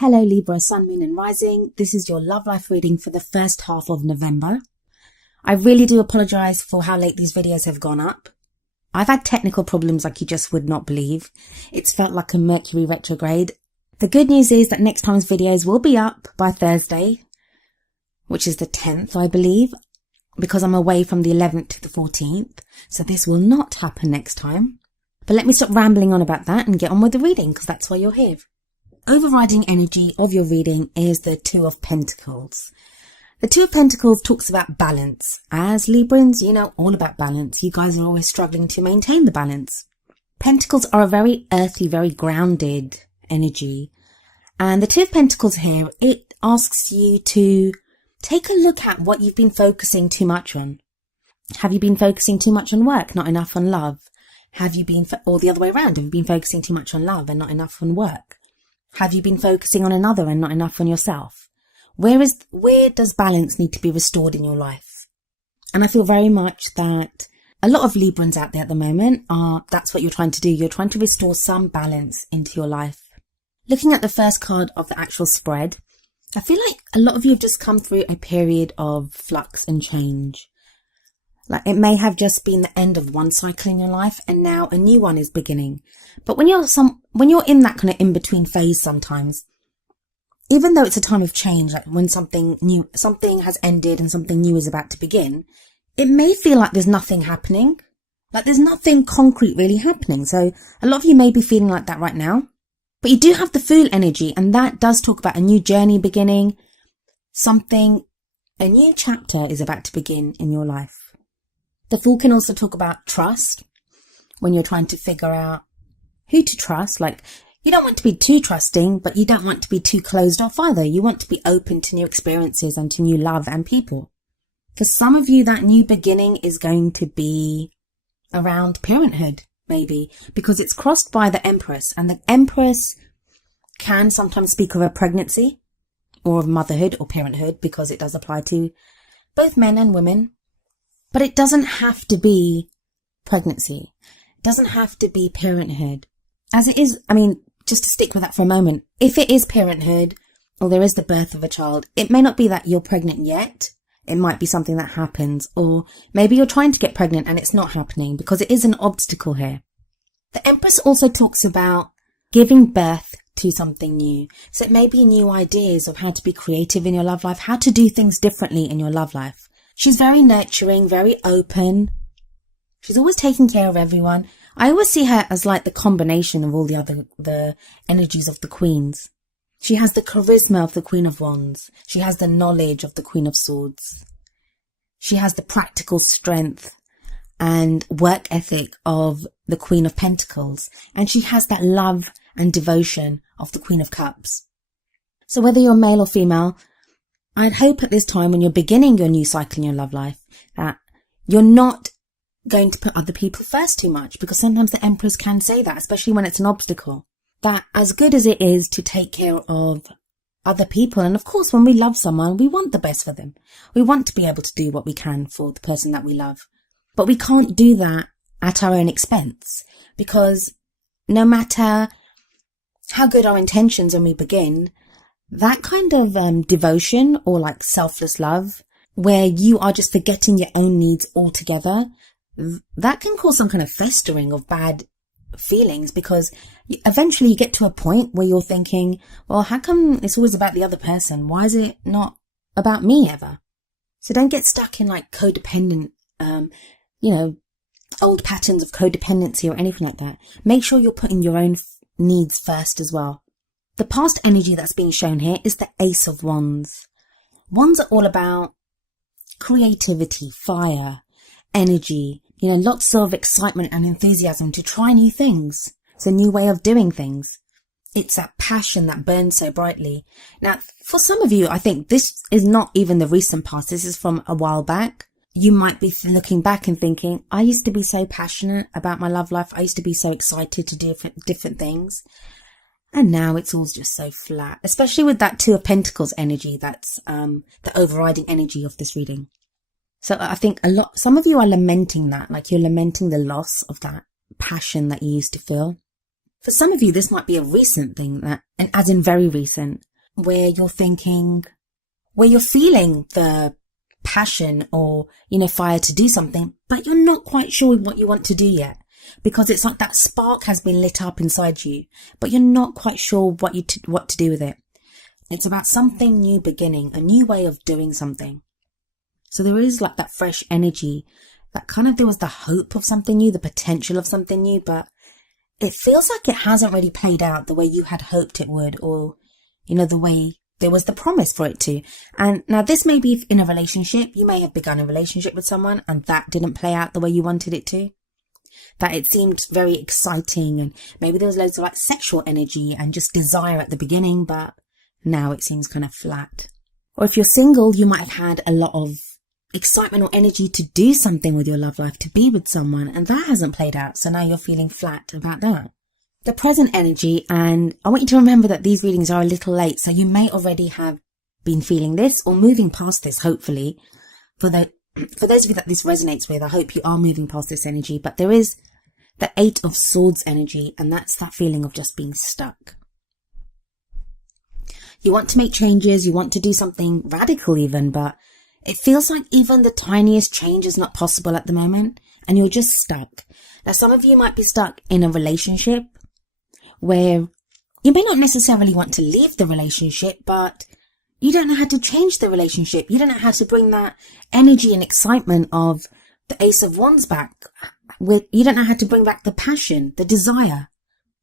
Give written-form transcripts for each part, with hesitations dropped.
Hello Libra, Sun, Moon and Rising. This is your love life reading for the first half of November. I really do apologise for how late these videos have gone up. I've had technical problems like you just would not believe. It's felt like a Mercury retrograde. The good news is that next time's videos will be up by Thursday, which is the 10th, I believe, because I'm away from the 11th to the 14th. So this will not happen next time. But let me stop rambling on about that and get on with the reading, because that's why you're here. Overriding energy of your reading is the Two of Pentacles. The Two of Pentacles talks about balance. As Librans, you know all about balance. You guys are always struggling to maintain the balance. Pentacles are a very earthy, very grounded energy. And the Two of Pentacles here, it asks you to take a look at what you've been focusing too much on. Have you been focusing too much on work, not enough on love? Have you been, or the other way around, have you been focusing too much on love and not enough on work? Have you been focusing on another and not enough on yourself? Where does balance need to be restored in your life? And I feel very much that a lot of Librans out there at the moment that's what you're trying to do. You're trying to restore some balance into your life. Looking at the first card of the actual spread, I feel like a lot of you have just come through a period of flux and change. Like it may have just been the end of one cycle in your life and now a new one is beginning. But when you're in that kind of in-between phase sometimes, even though it's a time of change, like when something has ended and something new is about to begin, it may feel like there's nothing happening. Like there's nothing concrete really happening. So a lot of you may be feeling like that right now. But you do have the Fool energy, and that does talk about a new journey beginning. A new chapter is about to begin in your life. The Fool can also talk about trust, when you're trying to figure out who to trust. Like, you don't want to be too trusting, but you don't want to be too closed off either. You want to be open to new experiences and to new love and people. For some of you, that new beginning is going to be around parenthood, maybe, because it's crossed by the Empress, and the Empress can sometimes speak of a pregnancy or of motherhood or parenthood, because it does apply to both men and women. But it doesn't have to be pregnancy. It doesn't have to be parenthood. As it is, I mean, just to stick with that for a moment, if it is parenthood or there is the birth of a child, it may not be that you're pregnant yet. It might be something that happens, or maybe you're trying to get pregnant and it's not happening because it is an obstacle here. The Empress also talks about giving birth to something new. So it may be new ideas of how to be creative in your love life, how to do things differently in your love life. She's very nurturing, very open. She's always taking care of everyone. I always see her as like the combination of all the energies of the queens. She has the charisma of the Queen of Wands. She has the knowledge of the Queen of Swords. She has the practical strength and work ethic of the Queen of Pentacles. And she has that love and devotion of the Queen of Cups. So whether you're male or female, I'd hope at this time when you're beginning your new cycle in your love life that you're not going to put other people first too much, because sometimes the Empress can say that, especially when it's an obstacle. That as good as it is to take care of other people, and of course when we love someone, we want the best for them. We want to be able to do what we can for the person that we love. But we can't do that at our own expense, because no matter how good our intentions when we begin, that kind of devotion or like selfless love, where you are just forgetting your own needs altogether, that can cause some kind of festering of bad feelings, because eventually you get to a point where you're thinking, well, how come it's always about the other person? Why is it not about me ever? So don't get stuck in like codependent, old patterns of codependency or anything like that. Make sure you're putting your own needs first as well. The past energy that's being shown here is the Ace of Wands. Wands are all about creativity, fire, energy, lots of excitement and enthusiasm to try new things. It's a new way of doing things. It's that passion that burns so brightly. Now, for some of you, I think this is not even the recent past. This is from a while back. You might be looking back and thinking, I used to be so passionate about my love life. I used to be so excited to do different things. And now it's all just so flat, especially with that Two of Pentacles energy. That's the overriding energy of this reading. So I think some of you are lamenting that, like you're lamenting the loss of that passion that you used to feel. For some of you, this might be a recent thing, and as in very recent. where you're thinking, where you're feeling the passion or, fire to do something, but you're not quite sure what you want to do yet. Because it's like that spark has been lit up inside you, but you're not quite sure what to do with it. It's about something new beginning, a new way of doing something. So there is like that fresh energy, that kind of, there was the hope of something new, the potential of something new, but it feels like it hasn't really played out the way you had hoped it would, or, the way there was the promise for it to. And now this may be in a relationship. You may have begun a relationship with someone and that didn't play out the way you wanted it to. That it seemed very exciting and maybe there was loads of like sexual energy and just desire at the beginning, but now it seems kind of flat. Or if you're single, you might have had a lot of excitement or energy to do something with your love life, to be with someone, and that hasn't played out. So now you're feeling flat about that. The present energy, and I want you to remember that these readings are a little late, so you may already have been feeling this or moving past this, hopefully. For those of you that this resonates with, I hope you are moving past this energy, but there is the 8 of Swords energy, and that's that feeling of just being stuck. You want to make changes, you want to do something radical even, but it feels like even the tiniest change is not possible at the moment, and you're just stuck. Now, some of you might be stuck in a relationship where you may not necessarily want to leave the relationship, but you don't know how to change the relationship. You don't know how to bring that energy and excitement of the Ace of Wands back. You don't know how to bring back the passion, the desire.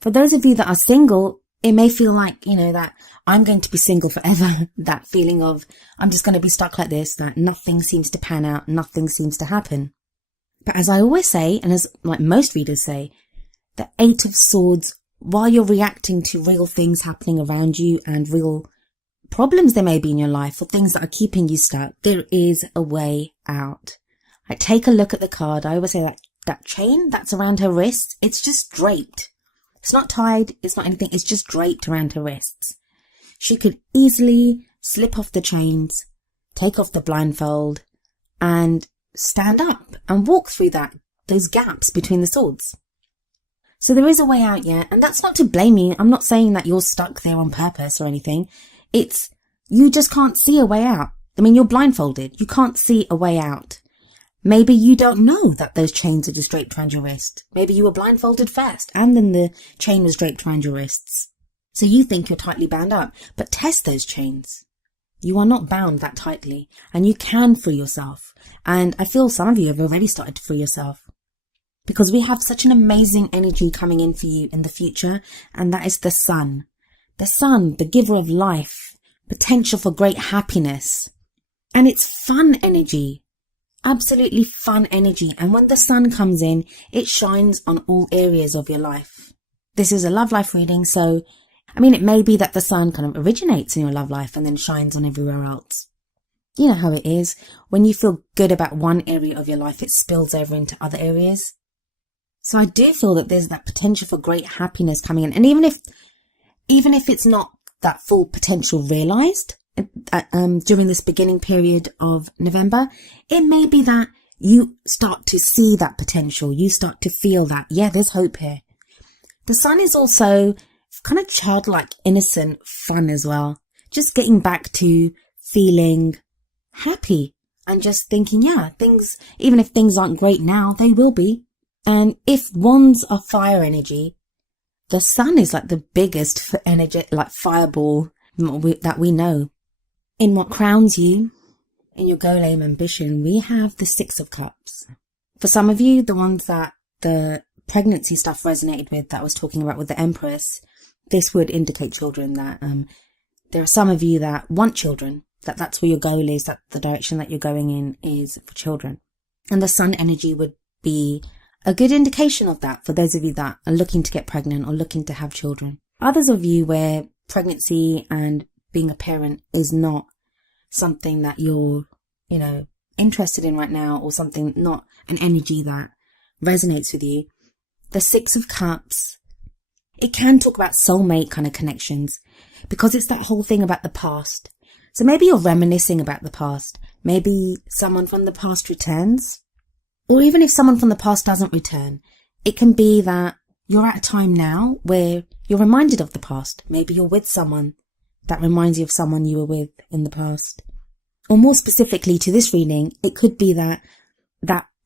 For those of you that are single, it may feel like, that I'm going to be single forever. That feeling of I'm just going to be stuck like this, that nothing seems to pan out, nothing seems to happen. But as I always say, and as like most readers say, the 8 of Swords, while you're reacting to real things happening around you and real problems there may be in your life or things that are keeping you stuck, there is a way out. Like, take a look at the card. I always say that chain that's around her wrists, it's just draped. It's not tied, it's not anything, it's just draped around her wrists. She could easily slip off the chains, take off the blindfold, and stand up and walk through those gaps between the swords. So there is a way out, yeah, and that's not to blame you. I'm not saying that you're stuck there on purpose or anything. It's, you just can't see a way out. I mean, you're blindfolded. You can't see a way out. Maybe you don't know that those chains are just draped around your wrist. Maybe you were blindfolded first and then the chain was draped around your wrists. So you think you're tightly bound up, but test those chains. You are not bound that tightly and you can free yourself. And I feel some of you have already started to free yourself because we have such an amazing energy coming in for you in the future. And that is the sun. The sun, the giver of life, potential for great happiness. And it's fun energy. Absolutely fun energy. And when the sun comes in, it shines on all areas of your life. This is a love life reading. So, I mean, it may be that the sun kind of originates in your love life and then shines on everywhere else. You know how it is. When you feel good about one area of your life, it spills over into other areas. So I do feel that there's that potential for great happiness coming in. And even if it's not that full potential realized, during this beginning period of November, it may be that you start to see that potential. You start to feel that, yeah, there's hope here. The sun is also kind of childlike, innocent fun as well. Just getting back to feeling happy and just thinking, yeah, things, even if things aren't great now, they will be. And if wands are fire energy, the sun is like the biggest energy, like fireball that we know. In what crowns you, in your goal, aim, ambition, we have the 6 of Cups. For some of you, the ones that the pregnancy stuff resonated with, that I was talking about with the Empress, this would indicate children. That there are some of you that want children, that's where your goal is, that the direction that you're going in is for children. And the sun energy would be a good indication of that for those of you that are looking to get pregnant or looking to have children. Others of you where pregnancy and being a parent is not something that you're, interested in right now, or something, not an energy that resonates with you. The 6 of Cups, it can talk about soulmate kind of connections because it's that whole thing about the past. So maybe you're reminiscing about the past. Maybe someone from the past returns. Or even if someone from the past doesn't return, it can be that you're at a time now where you're reminded of the past. Maybe you're with someone that reminds you of someone you were with in the past. Or more specifically to this reading, it could be that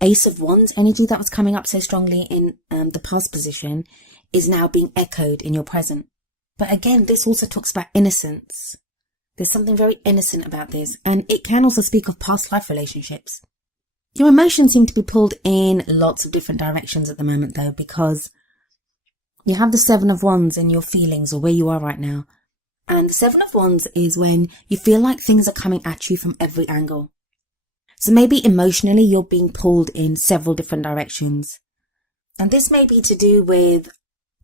Ace of Wands energy that was coming up so strongly in the past position is now being echoed in your present. But again, this also talks about innocence. There's something very innocent about this, and it can also speak of past life relationships. Your emotions seem to be pulled in lots of different directions at the moment though, because you have the Seven of Wands in your feelings or where you are right now. And the Seven of Wands is when you feel like things are coming at you from every angle. So maybe emotionally you're being pulled in several different directions. And this may be to do with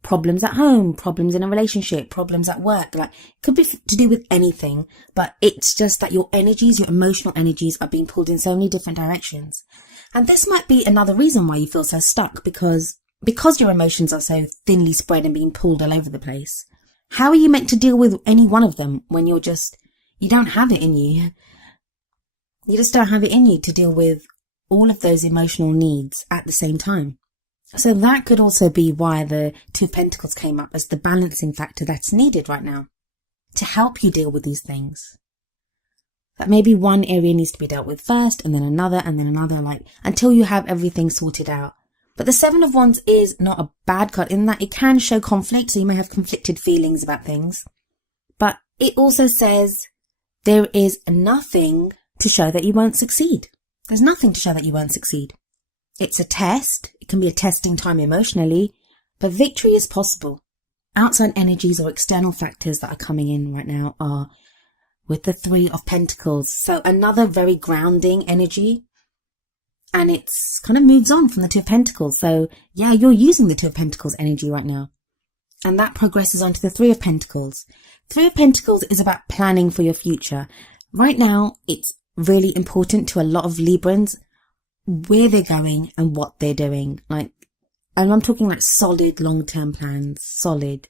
problems at home, problems in a relationship, problems at work. Like, it could be to do with anything, but it's just that your energies, your emotional energies are being pulled in so many different directions. And this might be another reason why you feel so stuck, because your emotions are so thinly spread and being pulled all over the place. How are you meant to deal with any one of them when you don't have it in you? You just don't have it in you to deal with all of those emotional needs at the same time. So that could also be why the Two of Pentacles came up as the balancing factor that's needed right now to help you deal with these things. That maybe one area needs to be dealt with first, and then another, like until you have everything sorted out. But the Seven of Wands is not a bad card in that it can show conflict, so you may have conflicted feelings about things. But it also says there is nothing to show that you won't succeed. There's nothing to show that you won't succeed. It's a test. It can be a testing time emotionally, but victory is possible. Outside energies or external factors that are coming in right now are with the Three of Pentacles. So another very grounding energy. And it's kind of moves on from the Two of Pentacles. So yeah, you're using the Two of Pentacles energy right now. And that progresses onto the Three of Pentacles. Three of Pentacles is about planning for your future. Right now, it's really important to a lot of Librans where they're going and what they're doing. And I'm talking like solid long-term plans, solid.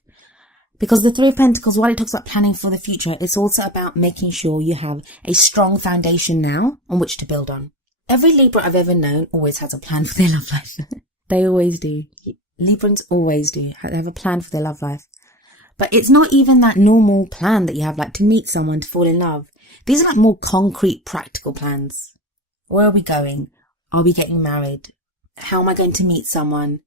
Because the Three of Pentacles, while it talks about planning for the future, it's also about making sure you have a strong foundation now on which to build on. Every Libra I've ever known always has a plan for their love life. They always do. Librans always do. They have a plan for their love life. But it's not even that normal plan that you have, like to meet someone, to fall in love. These are like more concrete, practical plans. Where are we going? Are we getting married? How am I going to meet someone?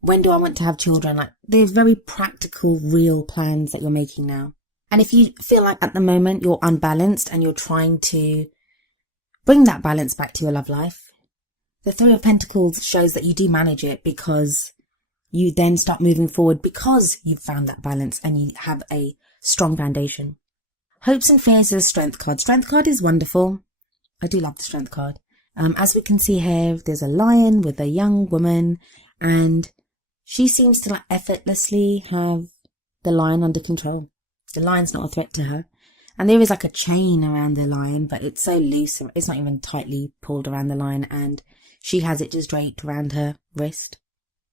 When do I want to have children? Like, they're very practical, real plans that you're making now. And if you feel like at the moment you're unbalanced and you're trying to bring that balance back to your love life, the Three of Pentacles shows that you do manage it, because you then start moving forward because you've found that balance and you have a strong foundation. Hopes and fears is a Strength card. Strength card is wonderful. I do love the Strength card. As we can see here, there's a lion with a young woman, and she seems to like effortlessly have the lion under control. The lion's not a threat to her. And there is like a chain around the lion, but it's so loose, it's not even tightly pulled around the lion, and she has it just draped around her wrist.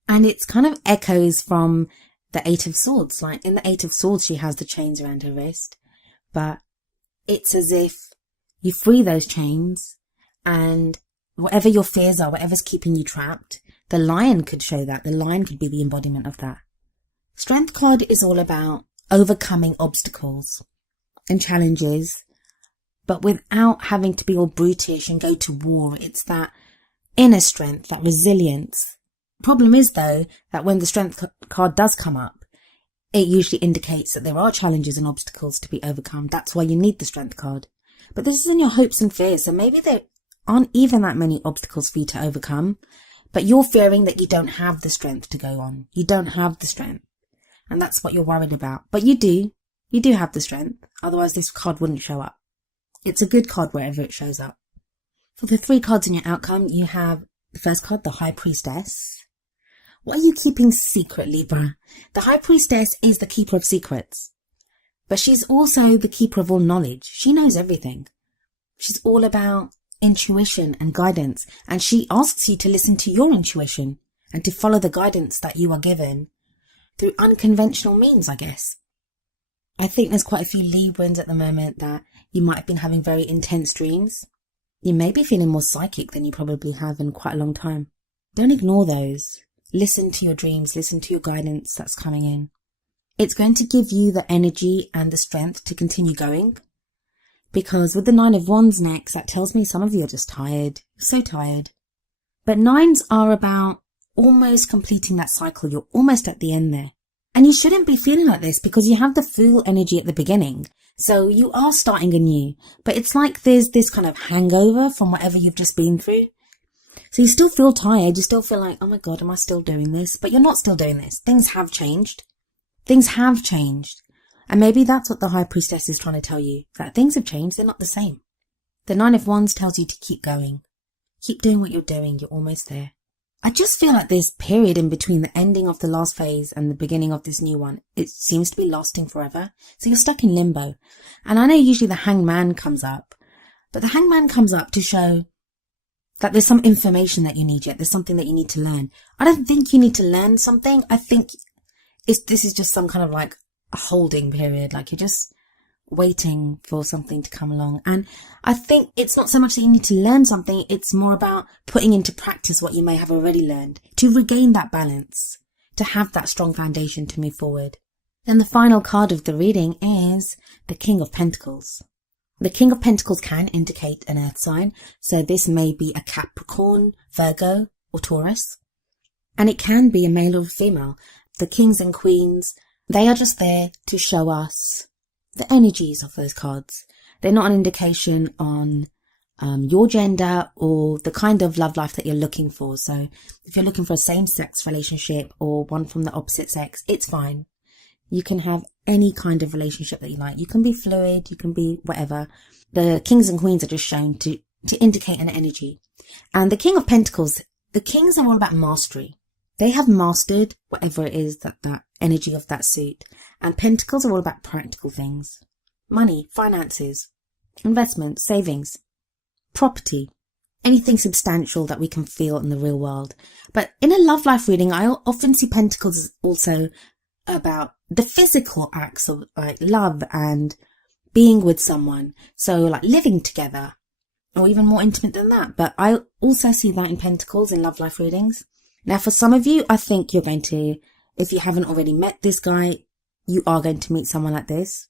And it's kind of echoes from the Eight of Swords. Like in the Eight of Swords, she has the chains around her wrist, but it's as if you free those chains, and whatever your fears are, whatever's keeping you trapped, the lion could show that. The lion could be the embodiment of that. Strength card is all about overcoming obstacles and challenges, but without having to be all brutish and go to war. It's that inner strength, that resilience. Problem is though, that when the Strength card does come up, it usually indicates that there are challenges and obstacles to be overcome. That's why you need the Strength card. But this is in your hopes and fears, so maybe there aren't even that many obstacles for you to overcome, but you're fearing that you don't have the strength to go on. You don't have the strength. And that's what you're worried about. But you do. You do have the strength. Otherwise this card wouldn't show up. It's a good card wherever it shows up. For the 3 cards in your outcome, you have the first card, the High Priestess. What are you keeping secret, Libra? The High Priestess is the keeper of secrets. But she's also the keeper of all knowledge. She knows everything. She's all about intuition and guidance. And she asks you to listen to your intuition and to follow the guidance that you are given through unconventional means, I guess. I think there's quite a few Librans at the moment that you might have been having very intense dreams. You may be feeling more psychic than you probably have in quite a long time. Don't ignore those. Listen to your dreams. Listen to your guidance that's coming in. It's going to give you the energy and the strength to continue going. Because with the 9 of Wands next, that tells me some of you are just tired. So tired. But 9s are about almost completing that cycle. You're almost at the end there. And you shouldn't be feeling like this because you have the Fool energy at the beginning. So you are starting anew. But it's like there's this kind of hangover from whatever you've just been through. So you still feel tired. You still feel like, oh my God, am I still doing this? But you're not still doing this. Things have changed. Things have changed. And maybe that's what the High Priestess is trying to tell you, that things have changed, they're not the same. The 9 of Wands tells you to keep going. Keep doing what you're doing, you're almost there. I just feel like this period in between the ending of the last phase and the beginning of this new one, it seems to be lasting forever. So you're stuck in limbo. And I know usually the Hangman comes up, but the Hangman comes up to show that there's some information that you need yet. There's something that you need to learn. I don't think you need to learn something. I think this is just some kind of like a holding period, like you're just waiting for something to come along. And I think it's not so much that you need to learn something, it's more about putting into practice what you may have already learned to regain that balance, to have that strong foundation to move forward. Then the final card of the reading is the King of Pentacles. The King of Pentacles can indicate an earth sign, so this may be a Capricorn, Virgo or Taurus, and it can be a male or a female. The kings and queens, they are just there to show us the energies of those cards. They're not an indication on your gender or the kind of love life that you're looking for. So if you're looking for a same-sex relationship or one from the opposite sex, it's fine. You can have any kind of relationship that you like. You can be fluid, you can be whatever. The kings and queens are just shown to indicate an energy. And the King of Pentacles, the kings are all about mastery. They have mastered whatever it is that energy of that suit. And Pentacles are all about practical things. Money, finances, investments, savings, property, anything substantial that we can feel in the real world. But in a love life reading, I often see Pentacles as also about the physical acts of like love and being with someone. So like living together or even more intimate than that. But I also see that in Pentacles in love life readings. Now, for some of you, I think you're going to, if you haven't already met this guy, you are going to meet someone like this.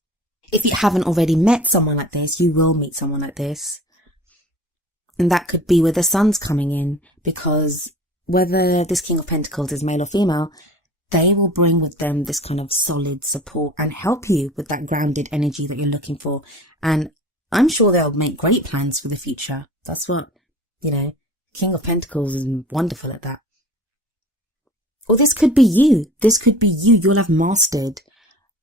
If you haven't already met someone like this, you will meet someone like this. And that could be where the sun's coming in, because whether this King of Pentacles is male or female, they will bring with them this kind of solid support and help you with that grounded energy that you're looking for. And I'm sure they'll make great plans for the future. That's what, King of Pentacles is wonderful at that. Or this could be you. This could be you. You'll have mastered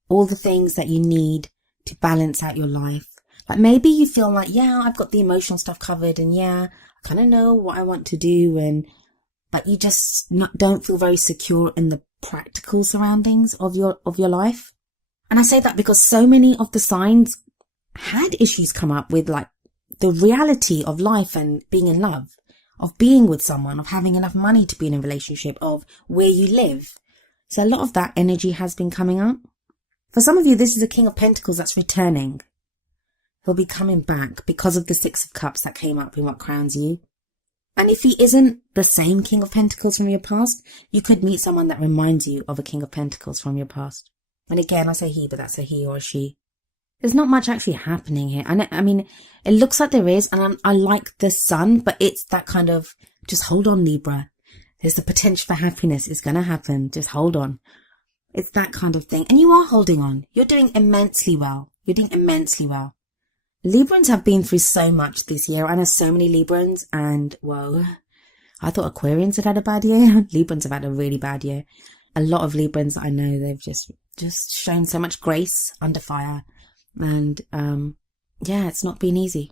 all the things that you need to balance out your life. Like maybe you feel like, yeah, I've got the emotional stuff covered and yeah, I kind of know what I want to do, but you just don't feel very secure in the practical surroundings of your life. And I say that because so many of the signs had issues come up with like the reality of life and being in love, of being with someone, of having enough money to be in a relationship, of where you live. So a lot of that energy has been coming up. For some of you, this is a King of Pentacles that's returning. He'll be coming back because of the Six of Cups that came up in what crowns you. And if he isn't the same King of Pentacles from your past, you could meet someone that reminds you of a King of Pentacles from your past. And again, I say he, but that's a he or a she. There's not much actually happening here. I mean, it looks like there is, and I like the sun, but it's that kind of, just hold on, Libra. There's the potential for happiness. It's going to happen. Just hold on. It's that kind of thing. And you are holding on. You're doing immensely well. You're doing immensely well. Librans have been through so much this year. I know so many Librans, and whoa, I thought Aquarians had a bad year. Librans have had a really bad year. A lot of Librans I know, they've just shown so much grace under fire. And yeah, it's not been easy.